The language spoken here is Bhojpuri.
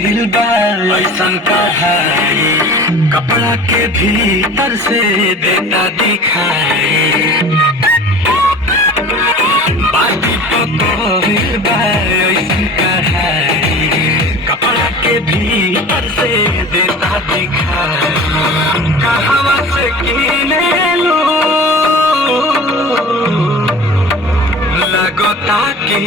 भइल बा ऐसन कढ़ाई, कपड़ा के भीतर से देता दिखाई। बाटी पकड़िल बा ऐसन कढ़ाई, कपड़ा के भीतर से देता दिखाई। कहवा से किने लो लगता के